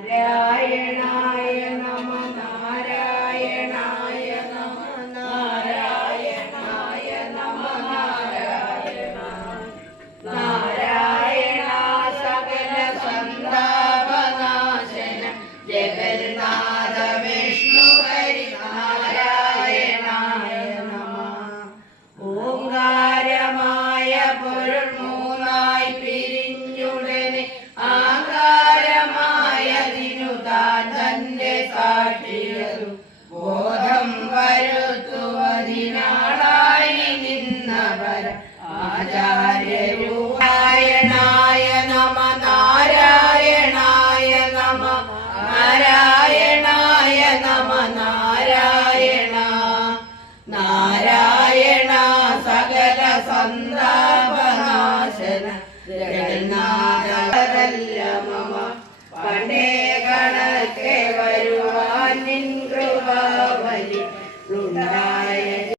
നാരായണായ നമ നാരായണായ നമ നാരായണായ നമ നാരായണ നാരായണ സകല സന്താപനാശന ജഗന്നാഥ വിഷ്ണു ഹരി നാരായണായ നമ. ഓങ്കാരമായ പൊരുൾ ആചാര്യനായ നമ നാരായണായ നമ നാരായണായ നമ നാരായണ നാരായണ സകല സന്താപനാശന. ജഗന്നാഥല്ല മമ. പണ്ടേ കണക്കെ വരുവാൻ നിൻ കൃപാവലി. ഉണ്ടാ